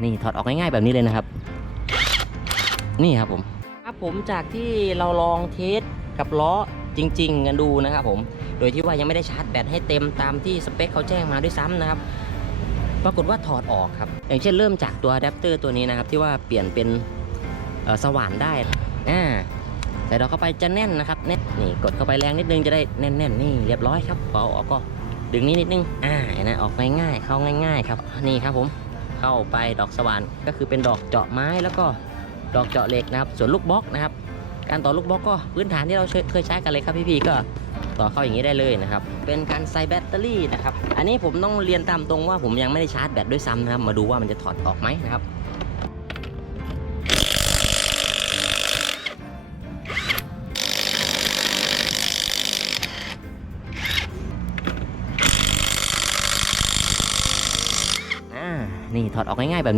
นี่ถอดออกง่ายๆแบบนี้เลยนะครับ นี่ครับผม ครับผมจากที่เราลองเทสกับล้อจริง ๆ กันดูนะครับผม โดยที่ว่ายังไม่ได้ชาร์จแบตให้เต็มตามที่สเปคเขาแจ้งมาด้วยซ้ำนะครับ ปรากฏว่าถอดออกครับ อย่างเช่นเริ่มจากตัวอะแดปเตอร์ตัวนี้นะครับที่ว่าเปลี่ยนเป็นสว่านได้อ่าใส่ดอกเข้าไปจะแน่นนะครับแน่นนี่กดเข้าไปแรงนิดนึงจะได้แน่นๆนี่เรียบร้อยครับพอเอาออกก็ดึงนี้นิดนึง อ่าเห็นะออกง่ายๆเข้าง่าย ๆ ครับ นี่ครับผม เข้าไปดอกสว่านก็คือเป็นดอกเจาะไม้แล้วก็ดอกเจาะเหล็กนะครับ ส่วนลูกบล็อกนะครับ การต่อลูกบล็อกก็พื้นฐานที่เราเคยใช้กันเลยครับพี่ๆก็ต่อเข้าอย่างนี้ได้เลยนะครับ เป็นการใส่แบตเตอรี่นะครับ อันนี้ผมต้องเรียนตามตรงว่าผมยังไม่ได้ชาร์จแบตด้วยซ้ำนะครับ มาดูว่ามันจะถอดออกไหมนะครับ นี่ถอดออกง่ายๆแบบนี้